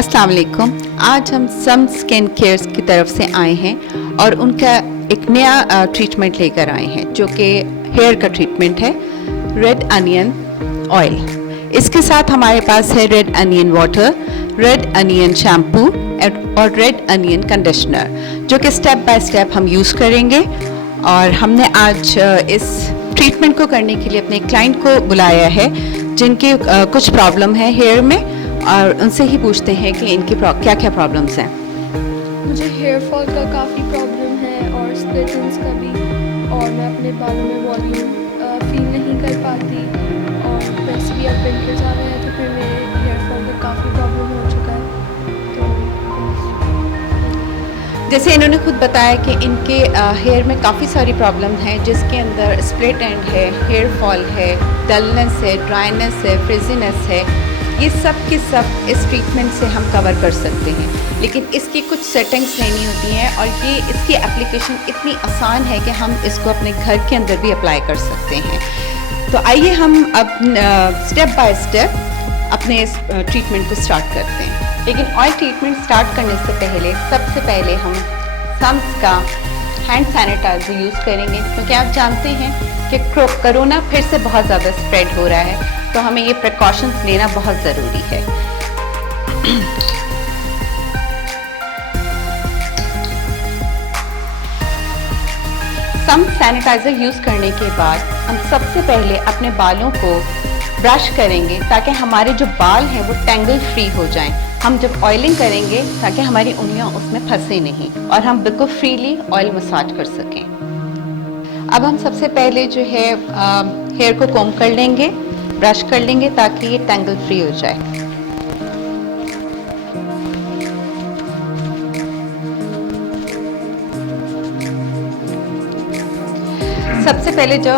अस्सलाम वालेकुम। आज हम सम स्किन केयर्स की तरफ से आए हैं और उनका एक नया ट्रीटमेंट लेकर आए हैं जो कि हेयर का ट्रीटमेंट है, रेड अनियन ऑयल। इसके साथ हमारे पास है red onion water, red onion shampoo और रेड अनियन कंडीशनर, जो कि स्टेप बाय स्टेप हम यूज़ करेंगे। और हमने आज इस ट्रीटमेंट को करने के लिए अपने क्लाइंट को बुलाया है जिनके कुछ प्रॉब्लम है हेयर में, और उनसे ही पूछते हैं कि इनकी क्या क्या प्रॉब्लम्स हैं। मुझे हेयर फॉल का काफ़ी प्रॉब्लम है और स्प्लिट एंड्स का भी, और मैं अपने बालों में वॉल्यूम फील नहीं कर पाती। और वैसे भी अब विंटर्स आ रहे हैं तो फिर मेरे हेयर फॉल का काफ़ी प्रॉब्लम हो चुका है। जैसे इन्होंने खुद बताया कि इनके हेयर में काफ़ी सारी प्रॉब्लम हैं, जिसके अंदर स्प्लिट एंड है, हेयर फॉल है, डलनेस है, ड्राइनेस है, फ्रिजीनेस है। ये सब के सब इस ट्रीटमेंट से हम कवर कर सकते हैं, लेकिन इसकी कुछ सेटिंग्स लेनी होती हैं और ये इसकी एप्लीकेशन इतनी आसान है कि हम इसको अपने घर के अंदर भी अप्लाई कर सकते हैं। तो आइए हम अब स्टेप बाय स्टेप अपने इस ट्रीटमेंट को स्टार्ट करते हैं। लेकिन ऑयल ट्रीटमेंट स्टार्ट करने से पहले सबसे पहले हम सम्स का हैंड सैनिटाइज़र यूज़ करेंगे, क्योंकि आप जानते हैं कि कोरोना फिर से बहुत ज़्यादा स्प्रेड हो रहा है, तो हमें ये प्रिकॉशंस लेना बहुत ज़रूरी है। सम सैनिटाइज़र यूज़ करने के बाद हम सबसे पहले अपने बालों को ब्रश करेंगे ताकि हमारे जो बाल हैं वो टेंगल फ्री हो जाएं। हम जब ऑयलिंग करेंगे ताकि हमारी उंगलियां उसमें फंसे नहीं और हम बिल्कुल फ्रीली ऑयल मसाज कर सकें। अब हम सबसे पहले जो है हेयर को कोम कर लेंगे, ब्रश कर लेंगे ताकि ये टेंगल फ्री हो जाए। सबसे पहले जो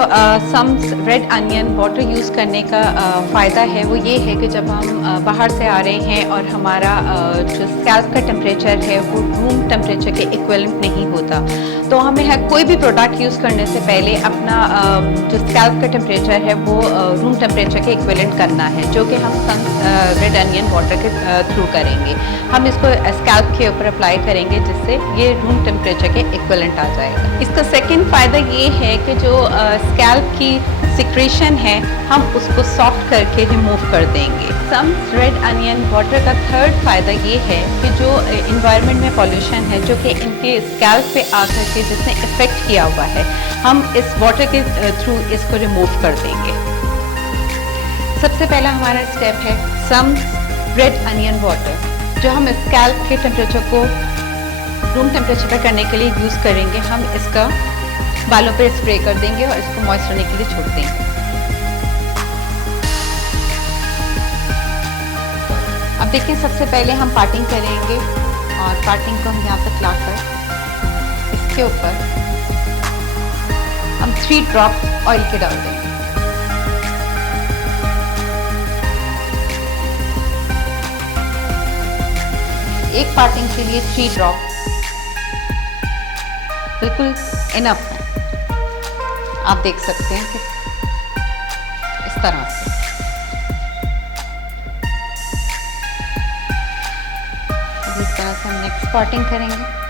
some red onion water use करने का फ़ायदा है वो ये है कि जब हम बाहर से आ रहे हैं और हमारा जो स्कैल्प का टेम्परेचर है वो रूम टेम्परेचर के इक्विवेलेंट नहीं होता, तो हमें कोई भी प्रोडक्ट यूज़ करने से पहले अपना जो स्कैल्प का टेम्परेचर है वो रूम टेम्परेचर के इक्विवेलेंट करना है, जो कि हम सम रेड अनियन वाटर के थ्रू करेंगे। हम इसको स्कैल्प के ऊपर अप्लाई करेंगे जिससे ये रूम टेम्परेचर के इक्विवेलेंट आ जाएगा। इसका सेकेंड फ़ायदा ये है कि जो स्कैल्प की सिक्रेशन है हम उसको सॉफ्ट करके रिमूव कर देंगे। सम रेड अनियन वाटर का थर्ड फ़ायदा ये है कि जो इन्वायरमेंट में पॉल्यूशन है जो कि इनके स्कैल्प पे आकर के जिसने इफ़ेक्ट किया हुआ है, हम इस वाटर के थ्रू इसको रिमूव कर देंगे। सबसे पहला हमारा स्टेप है सम रेड अनियन वाटर, जो हम स्कैल्प के टेम्परेचर को रूम टेम्परेचर पर करने के लिए यूज़ करेंगे। हम इसका बालों पर स्प्रे कर देंगे और इसको मॉइस्ट होने के लिए छोड़ देंगे। अब देखिए, सबसे पहले हम पार्टिंग करेंगे और पार्टिंग को हम यहाँ तक लाकर इसके ऊपर हम 3 ड्रॉप ऑयल के डाल देंगे। एक पार्टिंग के लिए 3 ड्रॉप बिल्कुल इनफ है। आप देख सकते हैं कि इस तरह से इस तरह से हम नेक्स्ट पार्टिंग करेंगे।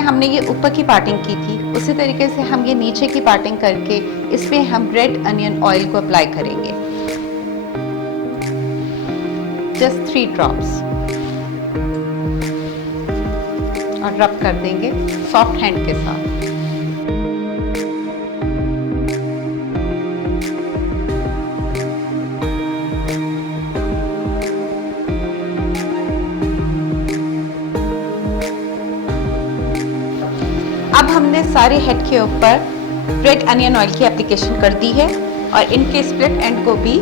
हमने ये ऊपर की पार्टिंग की थी, उसी तरीके से हम ये नीचे की पार्टिंग करके इसमें हम रेड अनियन ऑयल को अप्लाई करेंगे, जस्ट 3 ड्रॉप्स, और रब कर देंगे सॉफ्ट हैंड के साथ। अब हमने सारे हेड के ऊपर रेड अनियन ऑयल की एप्लीकेशन कर दी है और इनके स्प्लिट एंड को भी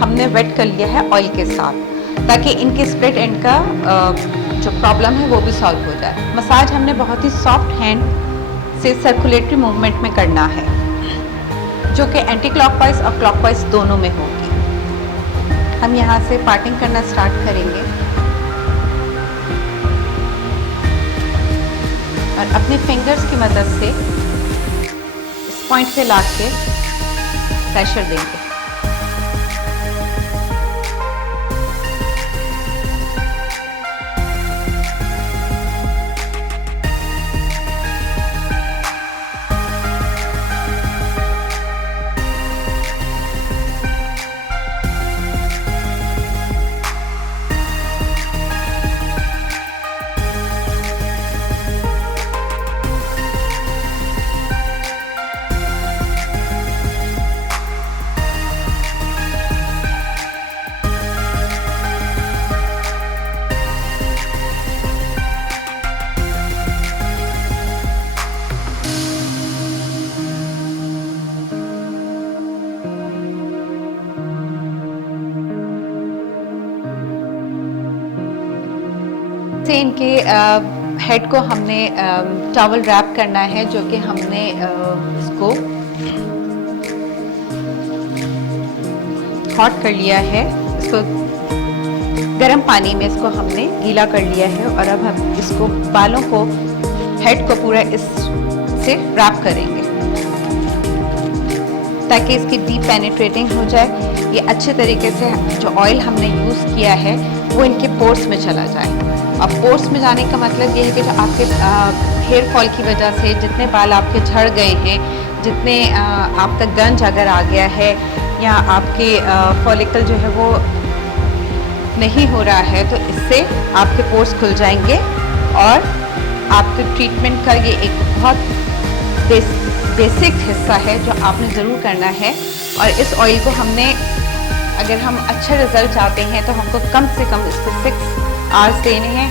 हमने वेट कर लिया है ऑयल के साथ, ताकि इनके स्प्लिट एंड का जो प्रॉब्लम है वो भी सॉल्व हो जाए। मसाज हमने बहुत ही सॉफ्ट हैंड से सर्कुलेटरी मूवमेंट में करना है। जो कि एंटी क्लॉकवाइज और क्लॉकवाइज दोनों में होगी। हम यहाँ से पार्टिंग करना स्टार्ट करेंगे और अपने फिंगर्स की मदद से इस पॉइंट पे ला के प्रेशर देंगे। से इनके हेड को हमने टॉवल रैप करना है, जो कि हमने इसको हॉट कर लिया है। इसको गर्म पानी में इसको हमने गीला कर लिया है और अब हम इसको बालों को, हेड को पूरा इस से रैप करेंगे ताकि इसकी डीप पेनिट्रेटिंग हो जाए। ये अच्छे तरीके से जो ऑयल हमने यूज़ किया है वो इनके पोर्स में चला जाए। अब पोर्स में जाने का मतलब ये है कि जो आपके हेयर फॉल की वजह से जितने बाल आपके झड़ गए हैं, जितने आपका गंज अगर आ गया है या आपके फॉलिकल जो है वो नहीं हो रहा है, तो इससे आपके पोर्स खुल जाएंगे और आपके ट्रीटमेंट का ये एक बहुत बेसिक हिस्सा है जो आपने ज़रूर करना है। और इस ऑयल को हमने, अगर हम अच्छे रिजल्ट चाहते हैं तो हमको कम से कम इसको 6 आवर्स देने हैं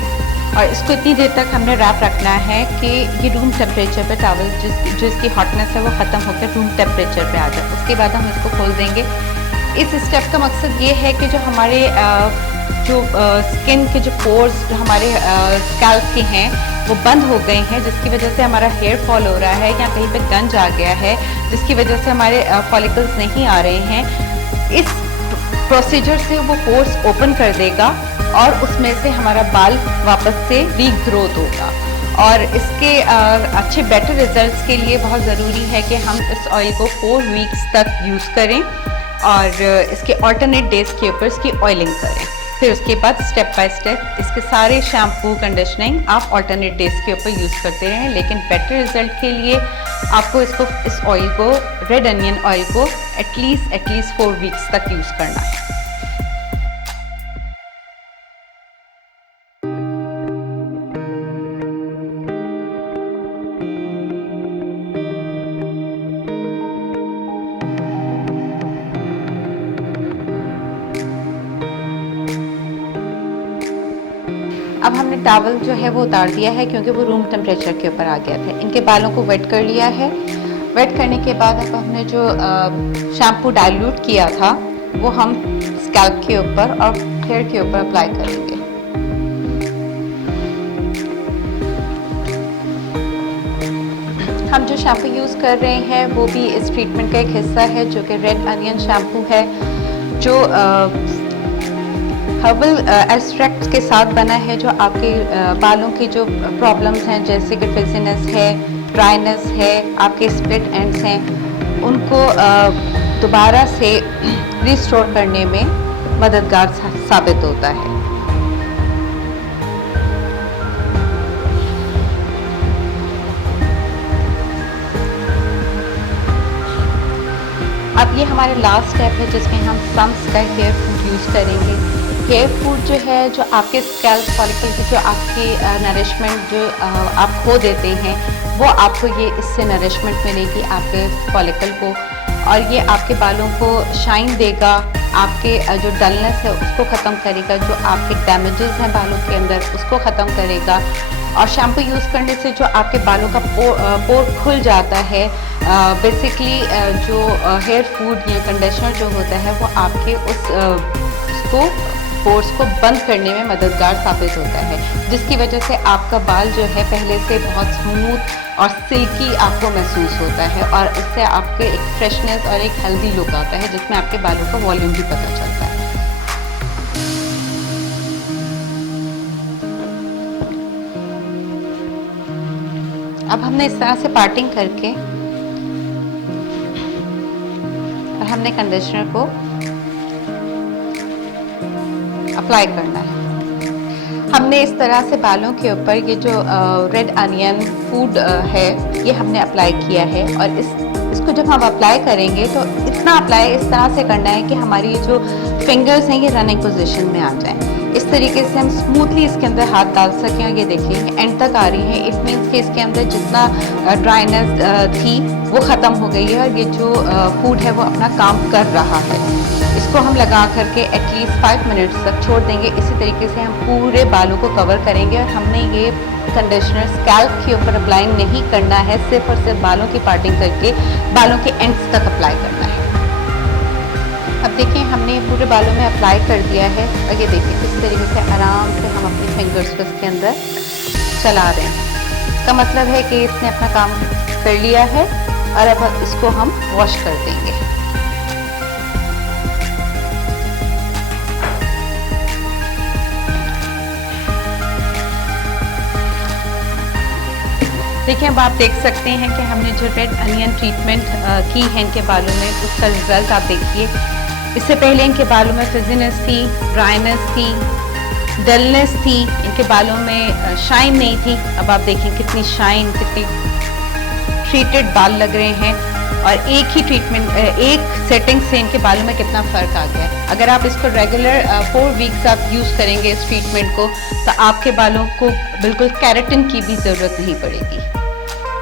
और इसको इतनी देर तक हमने रैप रखना है कि ये रूम टेम्परेचर पे टॉवल जो इसकी हॉटनेस है वो ख़त्म होकर रूम टेम्परेचर पे आ जाए। उसके बाद हम इसको खोल देंगे। इस स्टेप का मकसद ये है कि जो हमारे स्किन के जो पोर्स जो हमारे स्कैल्प के हैं वो बंद हो गए हैं, जिसकी वजह से हमारा हेयर फॉल हो रहा है या कहीं पे गंज आ गया है, जिसकी वजह से हमारे फॉलिकल्स नहीं आ रहे हैं। इस प्रोसीजर से वो पोर्स ओपन कर देगा और उसमें से हमारा बाल वापस से रीग्रोथ होगा। और इसके अच्छे बेटर रिजल्ट्स के लिए बहुत ज़रूरी है कि हम इस ऑयल को 4 वीक्स तक यूज़ करें और इसके ऑल्टरनेट डेज के ऊपर इसकी ऑयलिंग करें। फिर उसके बाद स्टेप बाय स्टेप इसके सारे शैम्पू कंडीशनिंग आप ऑल्टरनेट डेज के ऊपर यूज़ करते रहें। लेकिन बेटर रिजल्ट के लिए आपको इस ऑयल को, रेड अनियन ऑयल को एटलीस्ट 4 वीक्स तक यूज़ करना है। अब हमने टॉवल जो है वो उतार दिया है क्योंकि वो रूम टेम्परेचर के ऊपर आ गया था। इनके बालों को वेट कर लिया है। वेट करने के बाद अब हमने जो शैम्पू डाइल्यूट किया था वो हम स्कैल्प के ऊपर और हेयर के ऊपर अप्लाई करेंगे। हम जो शैम्पू यूज़ कर रहे हैं वो भी इस ट्रीटमेंट का एक हिस्सा है, जो कि रेड अनियन शैम्पू है, जो हर्बल एक्सट्रैक्ट के साथ बना है, जो आपके बालों की जो प्रॉब्लम्स हैं जैसे कि फ्रिजीनेस है, ड्राइनेस है, आपके स्प्लिट एंड्स हैं, उनको दोबारा से रिस्टोर करने में मददगार साबित होता है। अब ये हमारे लास्ट स्टेप है जिसमें हम सम्स का हेयर फूड यूज़ करेंगे। हेयर फूड जो है, जो आपके स्कैल्प फॉलिकल की जो आपकी नरिशमेंट जो आप खो देते हैं, वो आपको ये इससे नरिशमेंट मिलेगी आपके फॉलिकल को, और ये आपके बालों को शाइन देगा, आपके जो डलनेस है उसको ख़त्म करेगा, जो आपके डैमेजेस हैं बालों के अंदर उसको ख़त्म करेगा। और शैम्पू यूज़ करने से जो आपके बालों का पोर खुल जाता है, बेसिकली जो हेयर फूड या कंडीशनर जो होता है वो आपके उसको पोर्स को बंद करने में मददगार साबित होता है, जिसकी वजह से आपका बाल जो है पहले से बहुत स्मूथ और सिल्की आपको महसूस होता है और इससे आपके एक फ्रेशनेस और एक हेल्दी लुक आता है, जिसमें आपके बालों का वॉल्यूम भी पता चलता है। अब हमने इस तरह से पार्टिंग करके और हमने कंडीशनर को अप्लाई करना है। हमने इस तरह से बालों के ऊपर ये जो रेड अनियन फूड है ये हमने अप्लाई किया है और इसको जब हम अप्लाई करेंगे तो इतना अप्लाई इस तरह से करना है कि हमारी जो फिंगर्स हैं ये रनिंग पोजीशन में आ जाएं। इस तरीके से हम स्मूथली इसके अंदर हाथ डाल सकें और ये देखिए एंड तक आ रही है। इट मीन्स कि इसके अंदर जितना ड्राइनेस थी वो ख़त्म हो गई है और ये जो फूड है वो अपना काम कर रहा है। इसको हम लगा करके एटलीस्ट 5 मिनट्स तक छोड़ देंगे। इसी तरीके से हम पूरे बालों को कवर करेंगे और हमने ये कंडीशनर स्कैल्प के ऊपर अप्लाई नहीं करना है, सिर्फ और सिर्फ बालों की पार्टिंग करके बालों के एंड्स तक अप्लाई करना है। अब देखिए हमने पूरे बालों में अप्लाई कर दिया है और ये देखिए किस तरीके से आराम से हम अपनी फिंगर्स को इसके अंदर चला रहे हैं। इसका मतलब है कि इसने अपना काम कर लिया है और अब इसको हम वॉश कर देंगे। देखिए अब आप देख सकते हैं कि हमने जो रेड अनियन ट्रीटमेंट की है इनके बालों में, उसका रिजल्ट आप देखिए। इससे पहले इनके बालों में फिजीनेस थी, ड्राइनेस थी, डलनेस थी, इनके बालों में शाइन नहीं थी। अब आप देखिए कितनी शाइन, कितनी ट्रीटेड बाल लग रहे हैं और एक ही ट्रीटमेंट, एक सेटिंग से इनके बालों में कितना फ़र्क आ गया है। अगर आप इसको रेगुलर 4 वीक्स आप यूज़ करेंगे इस ट्रीटमेंट को तो आपके बालों को बिल्कुल केराटिन की भी ज़रूरत नहीं पड़ेगी।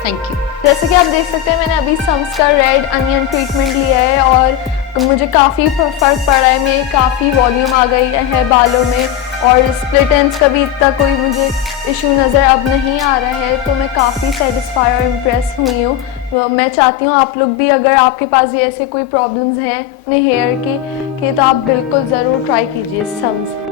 Thank you. जैसे कि आप देख सकते हैं मैंने अभी सम्स का रेड अनियन ट्रीटमेंट लिया है और मुझे काफ़ी फ़र्क पड़ा है। मेरे काफ़ी वॉल्यूम आ गई है बालों में और स्प्लिट एंड्स का भी इतना कोई मुझे इशू नज़र अब नहीं आ रहा है। तो मैं काफ़ी सेटिस्फाई और इम्प्रेस हुई हूँ। मैं चाहती हूँ आप लोग भी, अगर आपके पास ये ऐसे कोई प्रॉब्लम्स हैं अपने हेयर की तो आप बिल्कुल ज़रूर ट्राई कीजिए सम्स।